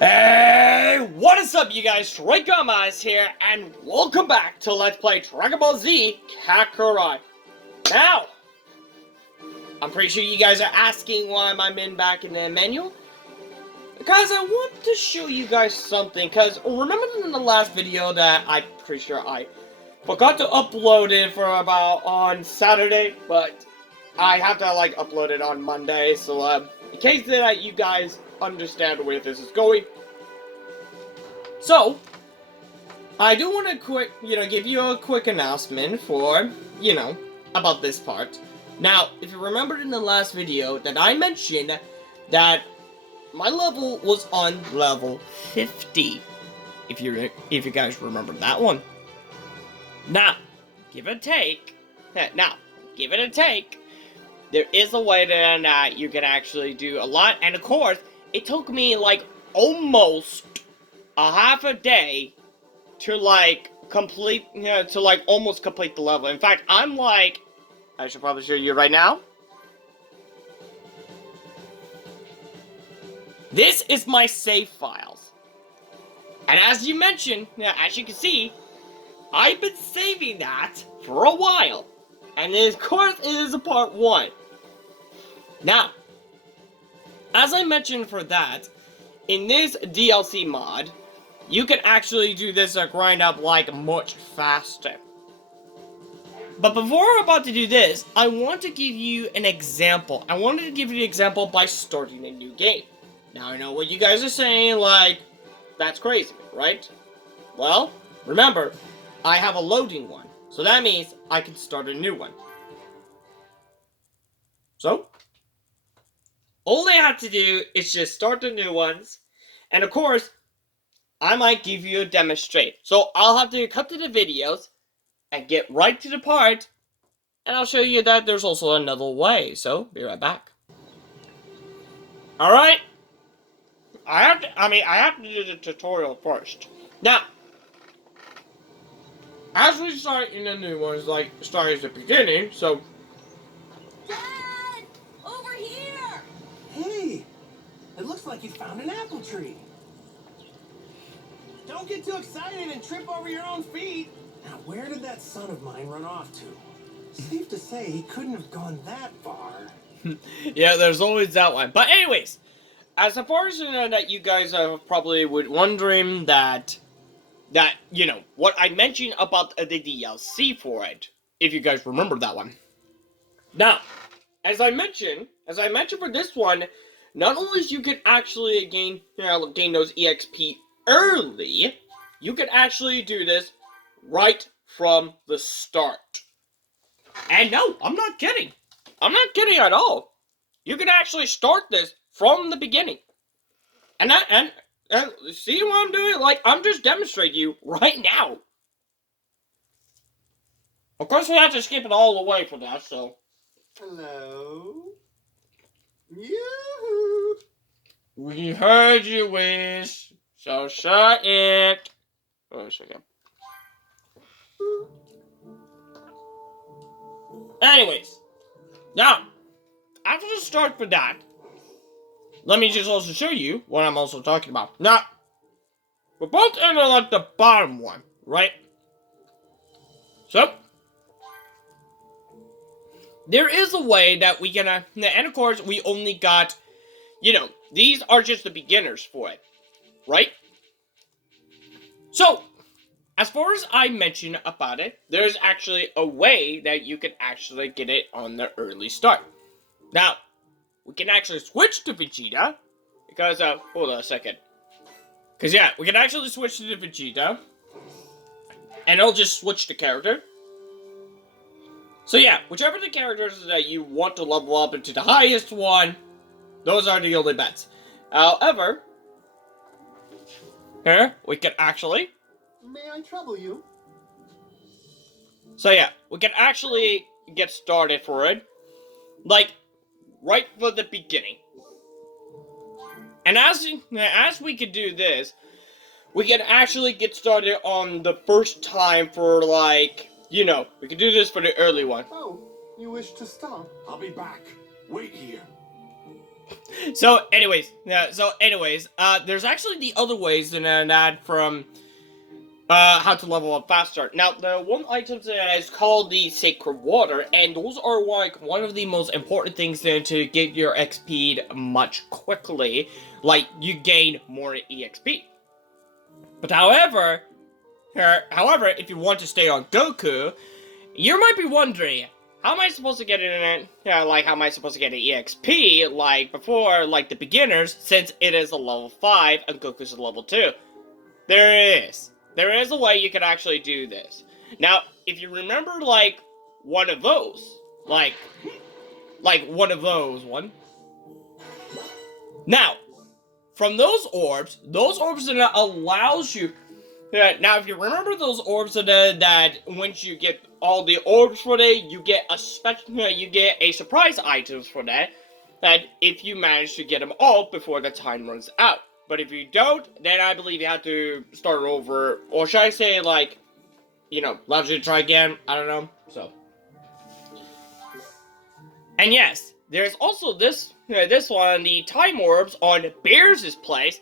Hey, what is up you guys, Strike here, and welcome back to Let's Play Dragon Ball Z Kakarot. Now, I'm pretty sure you guys are asking why I'm back in the menu. Because I want to show you guys something, because remember in the last video that I'm pretty sure I forgot to upload it for about on Saturday, but I have to upload it on Monday, so in case that you guys understand where this is going. So, I do want to give you a quick announcement for, about this part. Now, if you remembered in the last video that I mentioned that my level was on level 50. If you guys remember that one. Now, give it a take. There is a way that you can actually do a lot, and of course, it took me almost a half a day to complete, almost complete the level. In fact, I'm I should probably show you right now. This is my save files. And as you mentioned, as you can see, I've been saving that for a while. And of course, it is a part 1. Now, as I mentioned for that, in this DLC mod, you can actually do this grind up much faster. But before I'm about to do this, I want to give you an example. I wanted to give you an example by starting a new game. Now I know what you guys are saying, that's crazy, right? Well, remember, I have a loading one. So that means I can start a new one. So, all I have to do is just start the new ones. And of course, I might give you a demonstrate. So I'll have to cut to the videos and get right to the part, and I'll show you that there's also another way. So be right back. All right. I have to do the tutorial first. Now, as we start in the new ones, start at the beginning. So, Dad, over here. Hey, it looks like you found an apple tree. Don't get too excited and trip over your own feet. Now, where did that son of mine run off to? Safe to say he couldn't have gone that far. yeah, there's always that one. But anyways, as far as that you guys are probably wondering that what I mentioned about the DLC for it, if you guys remember that one. Now, as I mentioned for this one, not only you can actually gain those EXP early, you can actually do this right from the start. And no, I'm not kidding. I'm not kidding at all. You can actually start this from the beginning. And see what I'm doing? I'm just demonstrating you right now. Of course, we have to skip it all the way for that, so. Hello? Yoo-hoo! We heard you, Wish. So shut it. Oh, a second. Anyways, now, after the start for that, let me just also show you what I'm also talking about. Now, we're both in the bottom one, right? So, there is a way that we can, and of course, we only got, these are just the beginners for it, right? So, as far as I mentioned about it, there's actually a way that you can actually get it on the early start. Now, we can actually switch to Vegeta, because, hold on a second. Because, yeah, we can actually switch to the Vegeta, and it'll just switch the character. So, yeah, whichever the characters that you want to level up into the highest one, those are the only bets. However, here, we can actually... May I trouble you? So, yeah, we can actually get started for it. Right from the beginning. And as we can do this, we can actually get started on the first time for we can do this for the early one. Oh, you wish to stop? I'll be back. Wait here. So anyways, there's actually the other ways than that from how to level up faster. Now, the one item that is called the Sacred Water, and those are like one of the most important things to get your XP much quickly. Like, you gain more EXP. But however, if you want to stay on Goku, you might be wondering, how am I supposed to get it in, like, how am I supposed to get an EXP, like, before, like, the beginners, since it is a level 5 and Goku's a level 2? There is a way you can actually do this. Now, if you remember, like, one of those, like one of those, Now, from those orbs that allows you, now, if you remember those orbs that once you get all the orbs for that, you get a surprise items for that if you manage to get them all before the time runs out. But if you don't, then I believe you have to start over, or should I say, like, allows you to try again. I don't know. So, and yes, there's also this one, the time orbs on Bears' place.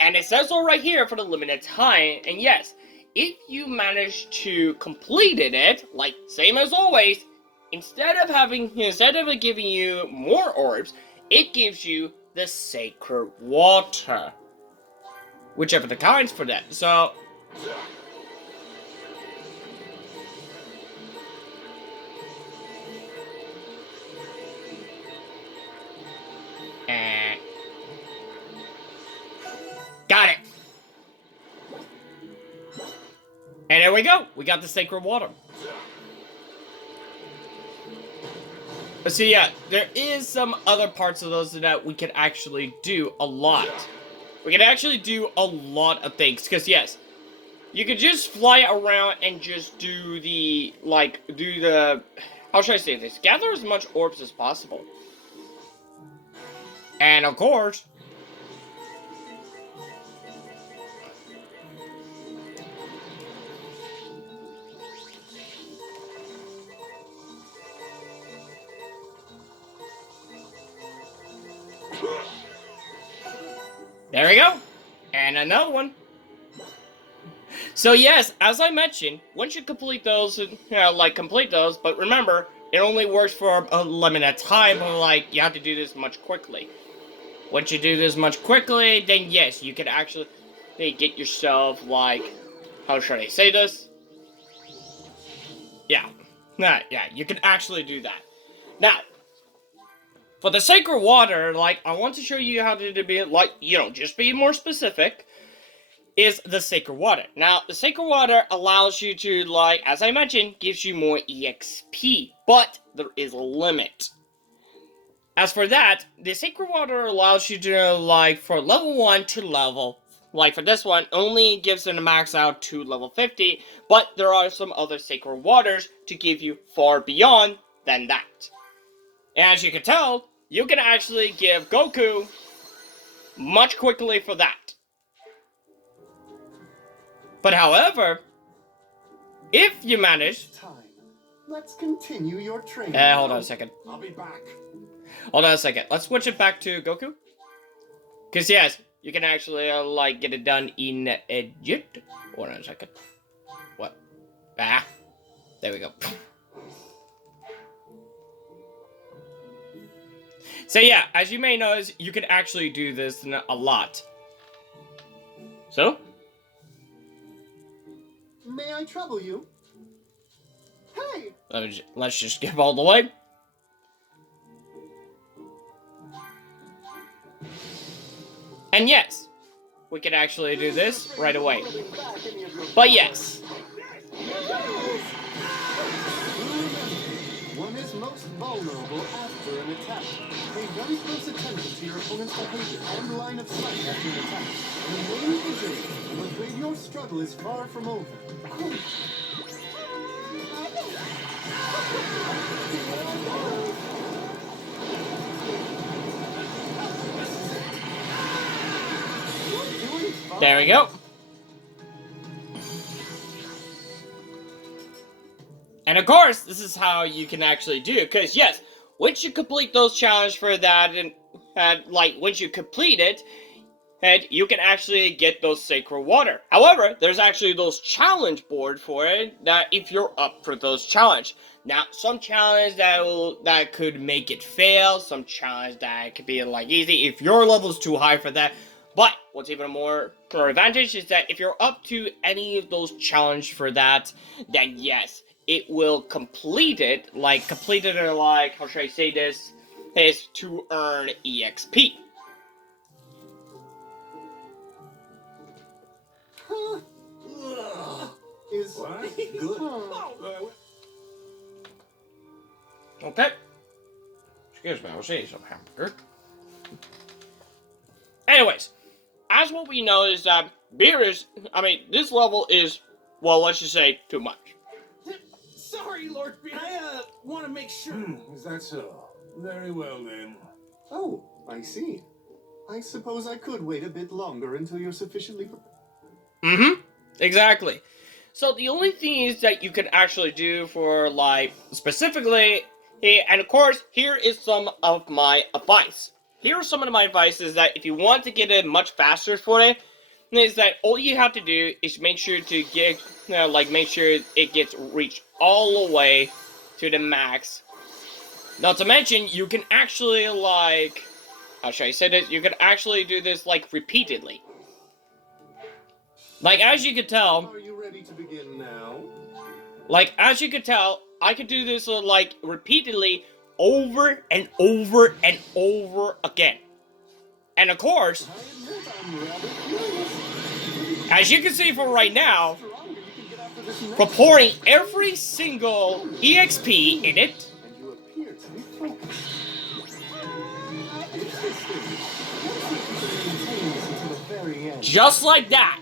And it says so right here for the limited time, and yes, if you manage to complete it, like, same as always, instead of giving you more orbs, it gives you the Sacred Water. Whichever the kinds for that, so... Got it! And there we go. We got the Sacred Water. So yeah, there is some other parts of those that we can actually do a lot. We can actually do a lot of things. Because yes, you can just fly around and just do the, how should I say this? Gather as much orbs as possible. And of course... There we go. And another one. So yes, as I mentioned, once you complete those, but remember, it only works for a limited time, you have to do this much quickly. Once you do this much quickly, then yes, you can actually get yourself, how should I say this? Yeah, you can actually do that. Now, for the Sacred Water, I want to show you how to be, just be more specific, is the Sacred Water. Now, the Sacred Water allows you to, as I mentioned, gives you more EXP, but there is a limit. As for that, the Sacred Water allows you to, for level 1 to level, for this one, only gives it a max out to level 50, but there are some other Sacred Waters to give you far beyond than that. As you can tell, you can actually give Goku much quickly for that. But however, if you manage... Time. Let's continue your training. Hold on a second. I'll be back. Hold on a second. Let's switch it back to Goku. Because yes, you can actually, get it done in Egypt. Hold on a second. What? Ah. There we go. So yeah, as you may know, you can actually do this a lot. So? May I trouble you? Hey! Let's just skip all the way. And yes, we can actually do this right away. But yes. One is most vulnerable after an attack. Pay very close attention to your opponent's behavior and line of sight after an attack. Remain vigilant. I'm afraid your struggle is far from over. There we go. And of course, this is how you can actually do it. Because yes, once you complete those challenges for that, and and like once you complete it, and you can actually get those sacred water. However, there's actually those challenge board for it that if you're up for those challenge. Now, some challenge that could make it fail, some challenge that could be like easy if your level's too high for that. But what's even more advantage is that if you're up to any of those challenge for that, then yes, it will complete it or like how should I say this, is to earn EXP. Is good. Okay. Excuse me, I was eating some hamburger. Anyways, as what we know is that this level is, well, let's just say, too much. Sorry, Lord Beer. I want to make sure. Is that so? Very well then. Oh, I see. I suppose I could wait a bit longer until you're sufficiently. Exactly. So the only thing is that you can actually do for, like, specifically, and of course, here is some of my advice. Here are some of my advice is that if you want to get it much faster for it, is that all you have to do is make sure to get, make sure it gets reached all the way to the max. Not to mention, you can actually, like, how should I say this? You can actually do this, like, repeatedly. Like, as you can tell... Are you ready to begin now? Like, as you can tell, I could do this, like, repeatedly over and over and over again. And of course, as you can see from right now, for pouring every single EXP in it, And you appear to be focused. just like that.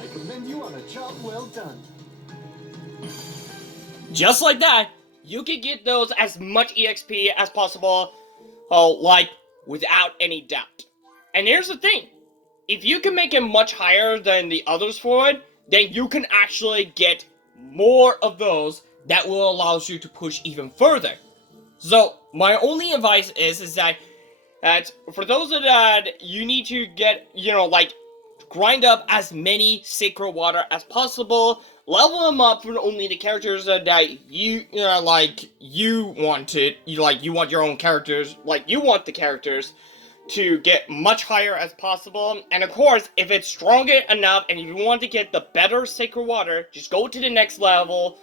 I commend you on a job well done. Just like that, you can get those as much EXP as possible, like, without any doubt. And here's the thing, if you can make it much higher than the others for it, then you can actually get more of those that will allow you to push even further. So, my only advice is that for those that you need to get, like, grind up as many sacred water as possible, level them up for only the characters that you want your own characters, like, you want the characters to get much higher as possible. And of course, if it's stronger enough and you want to get the better sacred water, just go to the next level,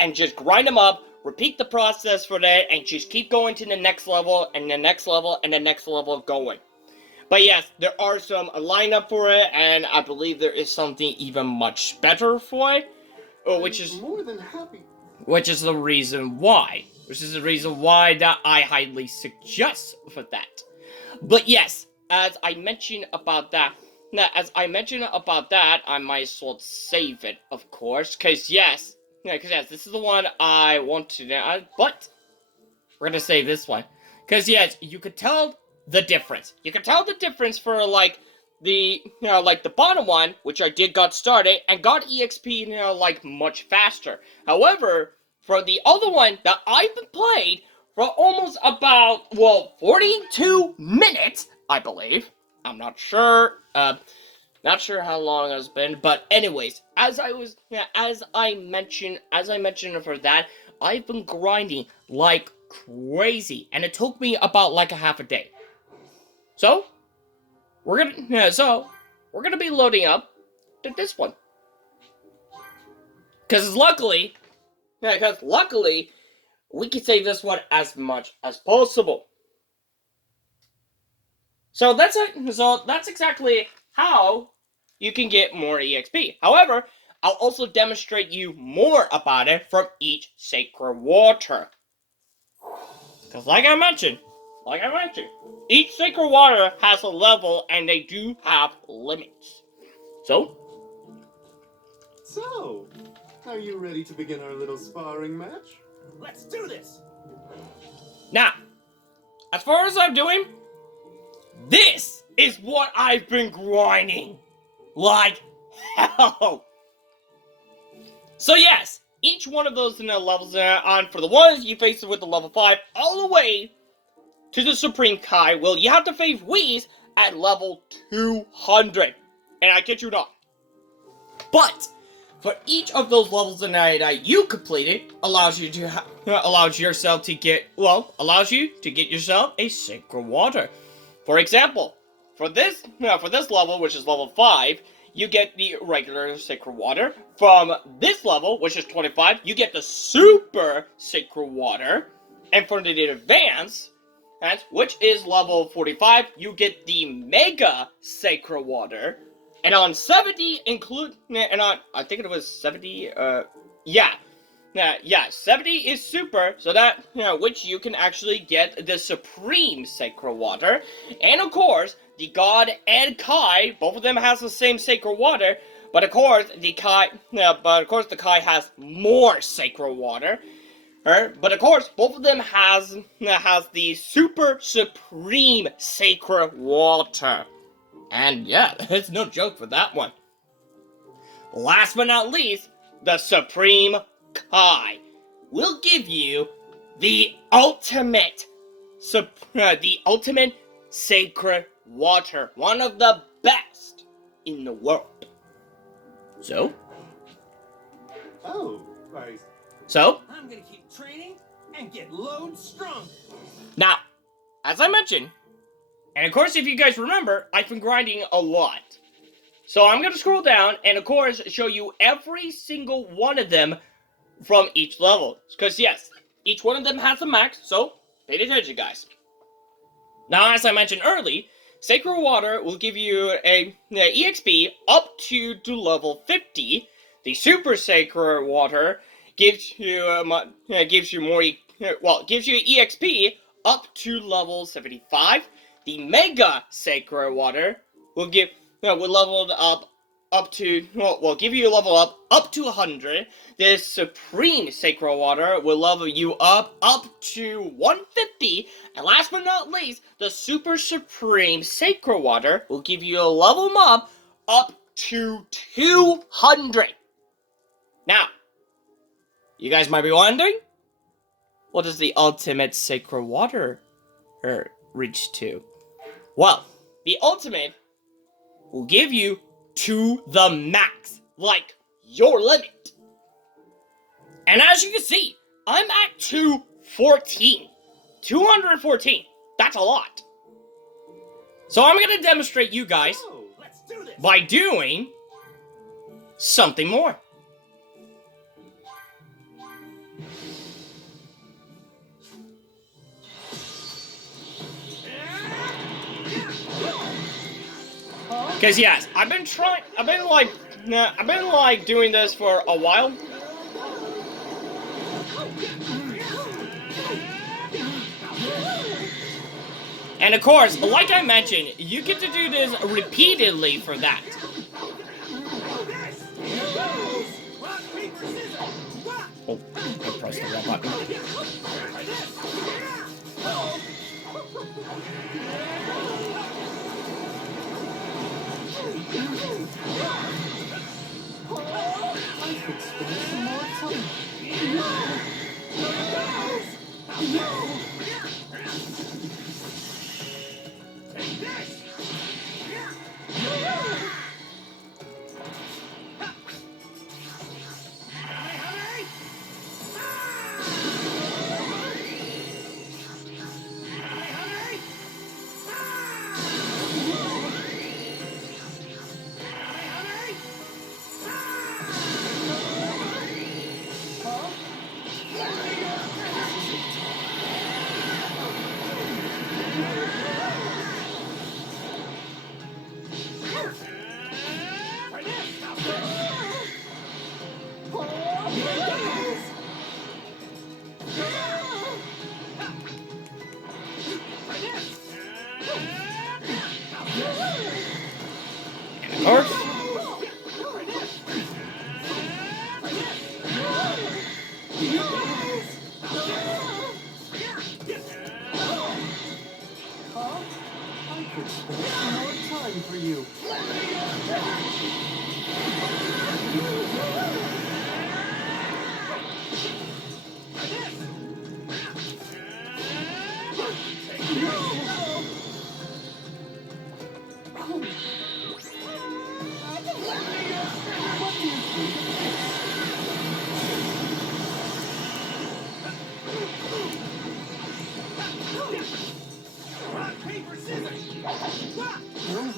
and just grind them up, repeat the process for that, and just keep going to the next level, and the next level, and the next level going. But yes, there are some lineup for it, and I believe there is something even much better for it, which is more than happy. Which is the reason why that I highly suggest for that. But yes, as I mentioned about that, I might as well save it, of course, because yes, this is the one I want to, but we're gonna save this one, because yes, you could tell the difference. You can tell the difference for, like, the, like, the bottom one, which I got started, and got EXP, like, much faster. However, for the other one that I've played for almost about, 42 minutes, I believe. I'm not sure, not sure how long it's been, but anyways, as I mentioned for that, I've been grinding like crazy, and it took me about, like, a half a day. So, we're gonna be loading up to this one. Because luckily, we can save this one as much as possible. So that's exactly how you can get more EXP. However, I'll also demonstrate you more about it from each sacred water. Because like I mentioned, each sacred water has a level, and they do have limits. So, Are you ready to begin our little sparring match? Let's do this. now, as far as I'm doing, this is what I've been grinding like hell. So yes, each one of those levels are on for the ones you face it with the level 5 all the way to the Supreme Kai, well, you have to face Whis at level 200. And I kid you not. But for each of those levels that you completed, allows you to allows you to get yourself a sacred water. For example, for this level, which is level 5, you get the regular sacred water. From this level, which is 25, you get the super sacred water. And for the advanced, which is level 45, you get the mega sacred water. And on 70 I think it was 70, 70 is super, so that, which you can actually get the supreme sacred water. And of course, the God and Kai, both of them has the same sacred water, but of course, the Kai has more sacred water. But of course, both of them has the super supreme sacred water. And yeah, it's no joke for that one. Last but not least, the Supreme Kai will give you the ultimate sacred water, one of the best in the world. So? Oh, right. So? I'm gonna keep training and get loads stronger. Now, as I mentioned, and of course if you guys remember, I've been grinding a lot. So I'm going to scroll down and of course show you every single one of them from each level. Because yes, each one of them has a max, so pay attention guys. Now as I mentioned earlier, Sacred Water will give you a EXP up to level 50. The Super Sacred Water gives you EXP up to level 75. The Mega Sacred Water will give you a level up to 100. The Supreme Sacred Water will level you up to 150. And last but not least, the Super Supreme Sacred Water will give you a level up to 200. Now, you guys might be wondering, what does the ultimate sacred water reach to? Well, the ultimate will give you to the max, like your limit. And as you can see, I'm at 214. 214. That's a lot. So I'm going to demonstrate you guys Let's do this. by doing something more. Because yes, I've been doing this for a while. And of course, like I mentioned, you get to do this repeatedly for that. Oh, I pressed the wrong button. I could spend some more time. Of course. I could spend some more time for you. What do you think of this? Rock, paper, scissors! Rock! Oh my.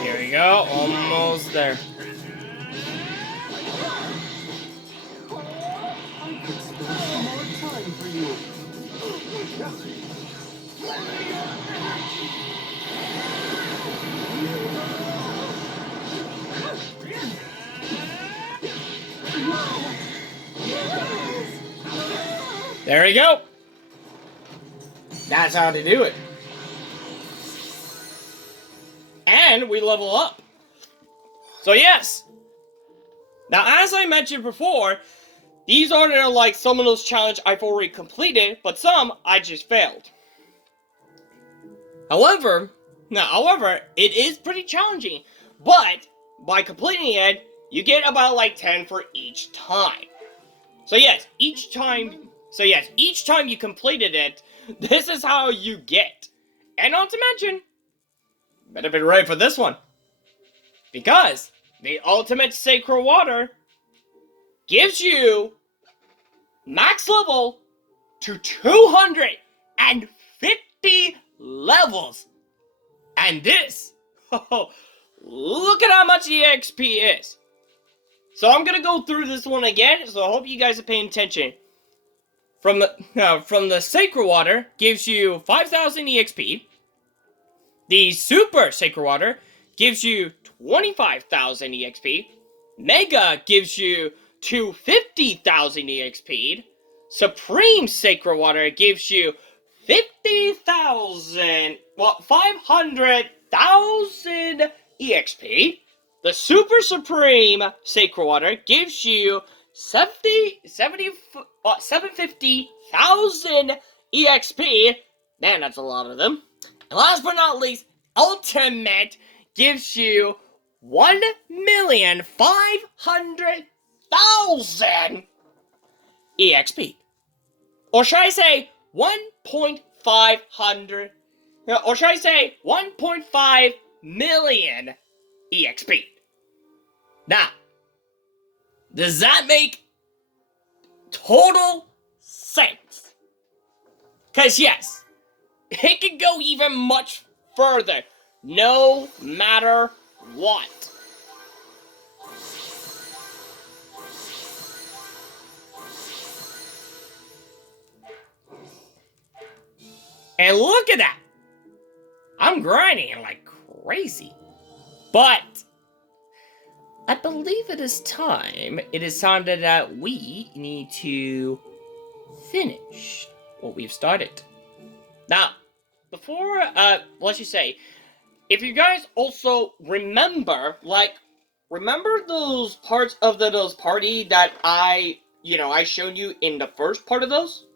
Here we go, almost there. I could spare some more time for you. There we go. That's how to do it. And we level up. So yes. Now, as I mentioned before, these are like some of those challenges I've already completed, but some I just failed. However, it is pretty challenging. But by completing it, you get about like 10 for each time. So yes, each time you completed it, this is how you get. And not to mention, better be ready for this one. Because the ultimate sacred water gives you max level to 250 levels. And this, look at how much EXP is. So I'm gonna go through this one again, so I hope you guys are paying attention. From the Sacred Water gives you 5,000 EXP. The Super Sacred Water gives you 25,000 EXP. Mega gives you 250,000 EXP. Supreme Sacred Water gives you 500,000 EXP. The Super Supreme Sacred Water gives you 750,000 EXP. Man, that's a lot of them. And last but not least, Ultimate gives you 1,500,000 EXP. Or should I say 1.500? Or should I say 1.5 million EXP? Now, does that make total sense? Because yes, it can go even much further, no matter what. And look at that! I'm grinding like crazy. But I believe it is time that we need to finish what we've started. Now, before, let's just say, if you guys also remember those parts of those party that I showed you in the first part of those?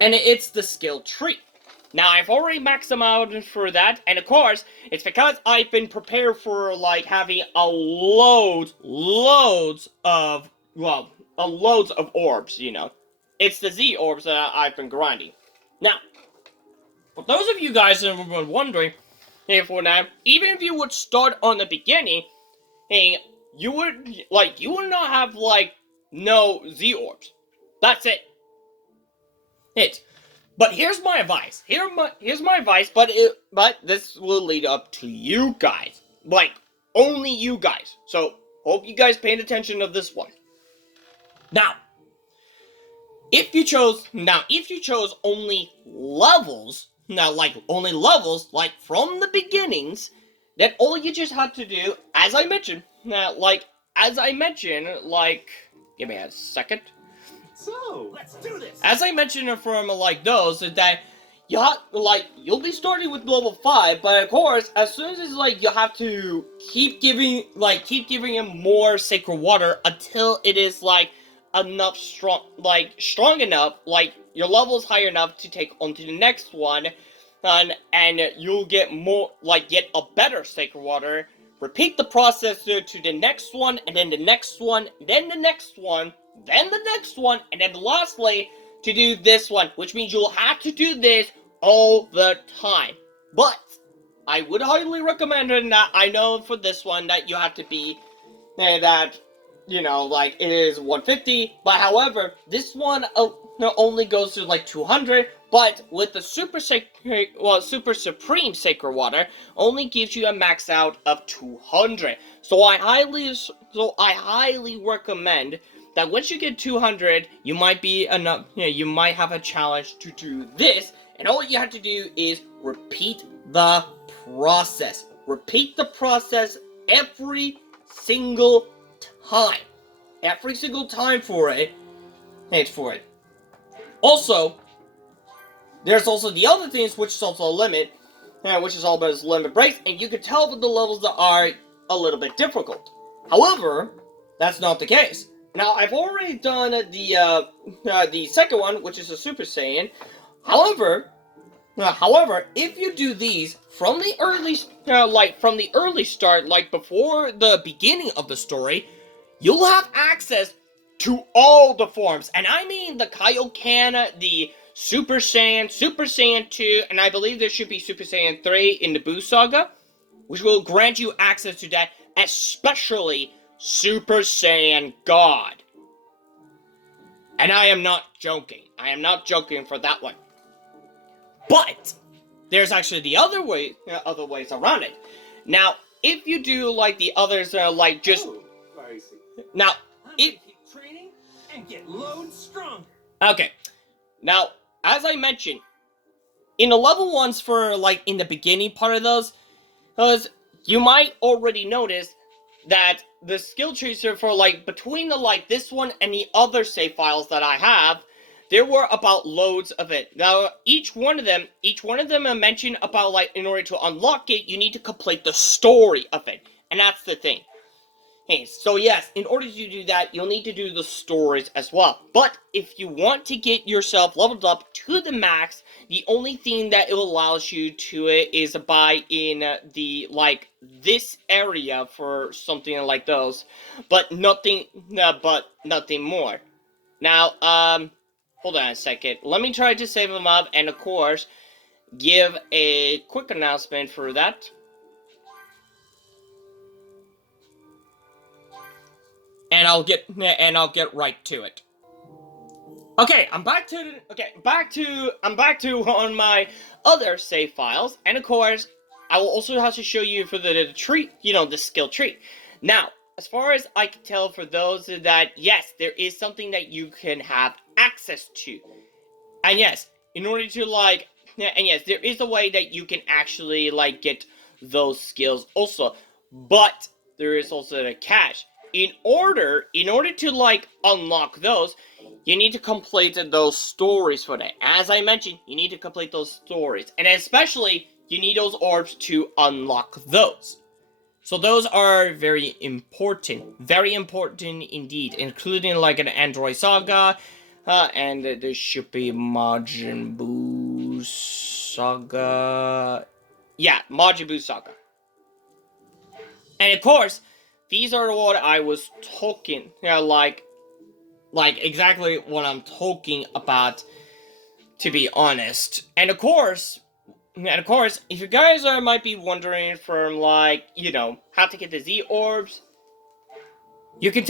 And it's the skill tree. Now, I've already maxed them out for that, and of course, it's because I've been prepared for, like, having loads of orbs, you know. It's the Z orbs that I've been grinding. Now, for those of you guys who have been wondering, for now, even if you would start on the beginning, you would not have, like, no Z orbs. That's it. But here's my advice. Here's my advice, but this will lead up to you guys. Like, only you guys. So, hope you guys paid attention to this one. Now, if you chose only levels, like from the beginnings, then all you just have to do, as I mentioned, give me a second. So, Let's do this! As I mentioned from like those, is that you'll be starting with level 5, but of course, as soon as it's like, you have to keep giving him more sacred water until it is like enough strong enough, like your level is high enough to take on to the next one, and you'll get a better sacred water. Repeat the process to the next one, and then the next one, then the next one, then the next one, and then lastly, to do this one, which means you'll have to do this all the time. But I would highly recommend it. That I know for this one that you have to be that it is 150. But however, this one only goes to like 200. But with the super supreme sacred water, only gives you a max out of 200. So I highly recommend that once you get 200, you might have a challenge to do this, and all you have to do is repeat the process. Repeat the process every single time. Every single time for it. Also, there's also the other things, which is also a limit, which is all about limit breaks, and you can tell that the levels that are a little bit difficult. However, that's not the case. Now, I've already done the second one, which is a Super Saiyan. However, if you do these from the early start, like before the beginning of the story, you'll have access to all the forms. And I mean the Kaioken, the Super Saiyan, Super Saiyan 2, and I believe there should be Super Saiyan 3 in the Buu Saga, which will grant you access to that, especially Super Saiyan God. And I am not joking. I am not joking for that one. But there's actually the other ways around it. Now, if you do like the others, I see. Now, if keep training and get loads stronger. Okay. Now, as I mentioned, in the level ones for in the beginning part of those, you might already notice that the skill trees are for between this one and the other save files that I have, there were about loads of it. Now each one of them mentioned about in order to unlock it, you need to complete the story of it, and that's the thing. Hey, so yes, in order to do that, you'll need to do the stories as well. But if you want to get yourself leveled up to the max, the only thing that it allows you to it is to buy in the this area for something like those, but nothing more. Now, hold on a second. Let me try to save them up, and of course, give a quick announcement for that. And I'll get right to it. Okay, I'm back to on my other save files, and of course, I will also have to show you for the tree, the skill tree. Now, as far as I can tell, for those that yes, there is something that you can have access to, and yes, in order to and yes, there is a way that you can actually get those skills also, but there is also a catch. In order to unlock those, you need to complete those stories for that. As I mentioned, you need to complete those stories, and especially you need those orbs to unlock those. So those are very important indeed, including an Android Saga, and there should be Majin Buu Saga. Yeah, Majin Buu Saga, and of course. These are what I was talking, exactly what I'm talking about, to be honest. And of course, if you guys might be wondering from how to get the Z orbs, you can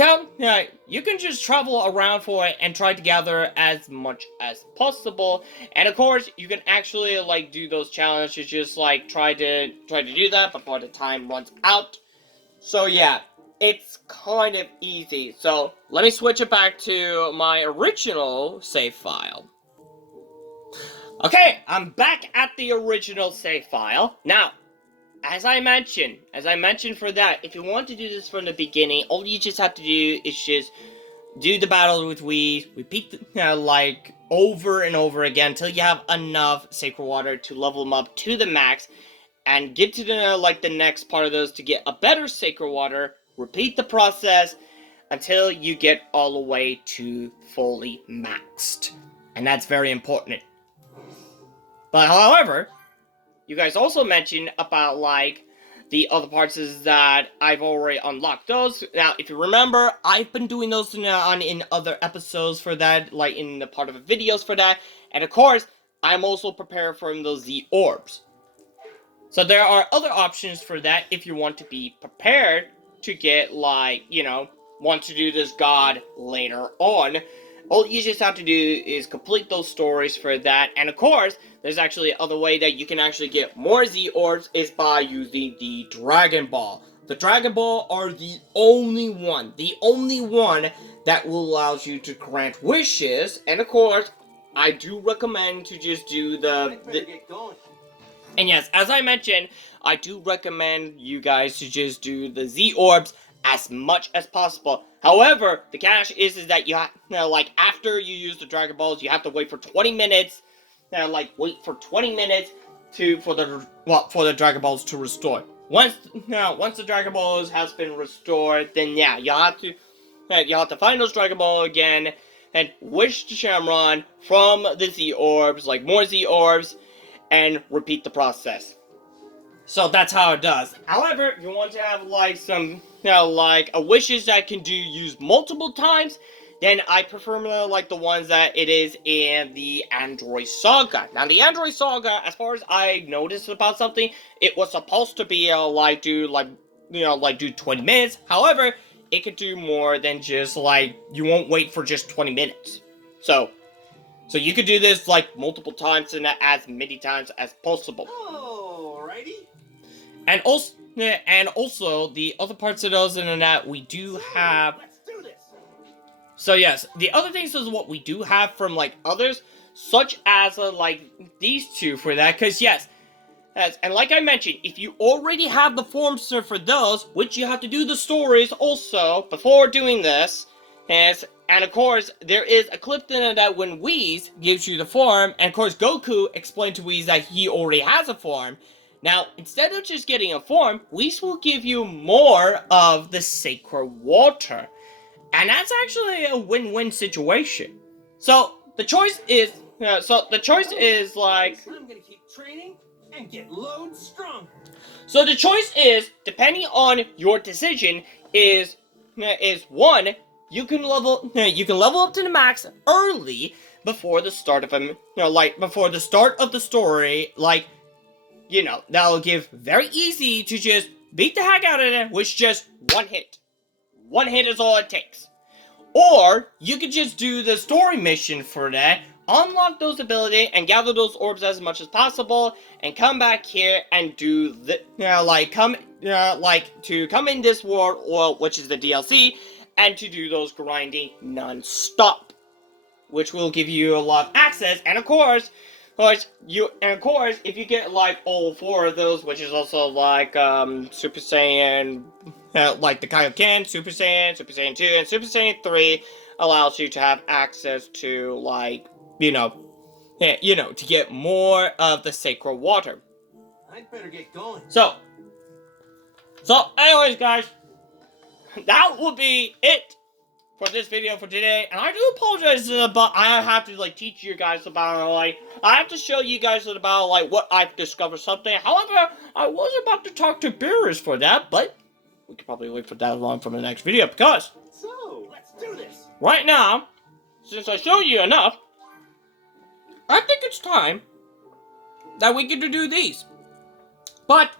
you can just travel around for it and try to gather as much as possible. And of course, you can actually do those challenges, just try to do that before the time runs out. So yeah, it's kind of easy. So let me switch it back to my original save file. Okay, I'm back at the original save file. Now, as I mentioned for that, if you want to do this from the beginning, all you just have to do is just do the battle with Wheeze, repeat like over and over again until you have enough sacred water to level them up to the max, and get to the next part of those to get a better sacred water. Repeat the process until you get all the way to fully maxed, and that's very important. But however, you guys also mentioned about like the other parts is that I've already unlocked those. Now, if you remember, I've been doing those in other episodes for that, like in the part of the videos for that. And of course, I'm also prepared for those Z orbs. So there are other options for that if you want to be prepared to get like, want to do this god later on. All you just have to do is complete those stories for that. And of course, there's actually another way that you can actually get more Z orbs is by using the Dragon Ball. The Dragon Ball are the only one that will allow you to grant wishes. And of course, I do recommend to just do Get going. and yes, as I mentioned, I do recommend you guys to just do the Z orbs as much as possible. However, the catch is that you have, like after you use the Dragon Balls, you have to wait for 20 minutes. Wait for 20 minutes for the Dragon Balls to restore. Once the Dragon Balls has been restored, then yeah, you have to find those Dragon Balls again and wish to Shamron from the Z orbs, like more Z orbs, and repeat the process. So that's how it does. However, if you want to have like some, like a wishes that can use multiple times, then I prefer like the ones that it is in the Android Saga. Now, the Android Saga, as far as I noticed about something, it was supposed to be do 20 minutes. However, it could do more than just like you won't wait for just 20 minutes. So you could do this like multiple times and as many times as possible. Alrighty. And also the other parts of those and that we do have. Let's do this. So yes, the other things is what we do have from like others, such as like these two for that. Because yes, and like I mentioned, if you already have the forms for those, which you have to do the stories also before doing this, and of course there is a clip in that when Whis gives you the form, and of course Goku explained to Whis that he already has a form. Now, instead of just getting a form, Whis will give you more of the sacred water. And that's actually a win-win situation. So, the choice is like... I'm gonna keep training and get loads stronger. So the choice is, depending on your decision, is one, you can level up to the max early before the start of before the start of the story, that'll give very easy to just beat the heck out of it with just one hit. One hit is all it takes. Or you could just do the story mission for that, unlock those abilities, and gather those orbs as much as possible, and come back here and do the come in this world, which is the DLC, and to do those grinding non-stop, which will give you a lot of access. And of course, if you get like all four of those, which is also like Super Saiyan, like the Kaioken, Super Saiyan 2, and Super Saiyan 3, allows you to have access to to get more of the sacred water. I'd better get going. So anyways, guys, that will be it for this video for today. And I do apologize about I have to teach you guys about I have to show you guys about what I've discovered something. However, I was about to talk to Beerus for that, but we could probably wait for that long from the next video because So, let's do this. right now, since I showed you enough, I think it's time that we get to do these. But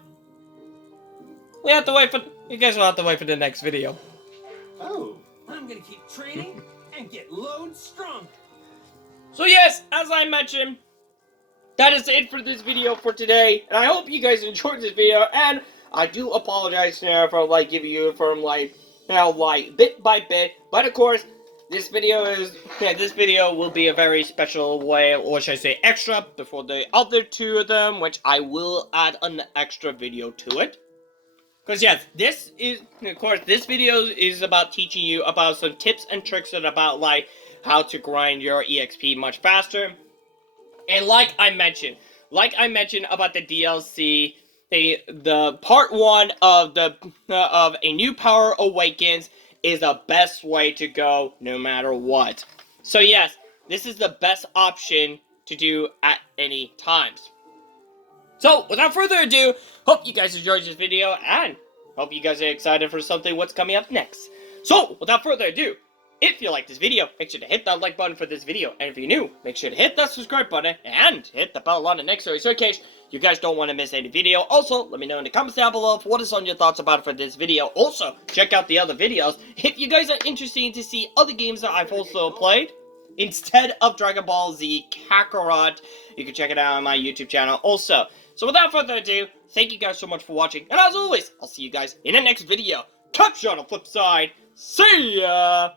we have to wait for you guys will have to wait for the next video. Oh, I'm gonna keep training and get loads stronger. So yes, as I mentioned, that is it for this video for today, and I hope you guys enjoyed this video. And I do apologize for giving you from bit by bit, but of course, this video will be a very special way, or should I say extra, before the other two of them, which I will add an extra video to it. Because yes, this is, of course, this video is about teaching you about some tips and tricks and about like how to grind your EXP much faster. And like I mentioned about the DLC, the part 1 of a new power awakens is the best way to go no matter what. So yes, this is the best option to do at any times. So, without further ado, hope you guys enjoyed this video, and hope you guys are excited for what's coming up next. So, without further ado, if you like this video, make sure to hit that like button for this video, and if you're new, make sure to hit that subscribe button, and hit the bell on the next video, so in case you guys don't want to miss any video. Also, let me know in the comments down below what is on your thoughts about it for this video. Also, check out the other videos if you guys are interested to see other games that I've also played. Instead of Dragon Ball Z Kakarot, you can check it out on my YouTube channel also. So without further ado, thank you guys so much for watching, and as always, I'll see you guys in the next video. Top shot on flip side. See ya!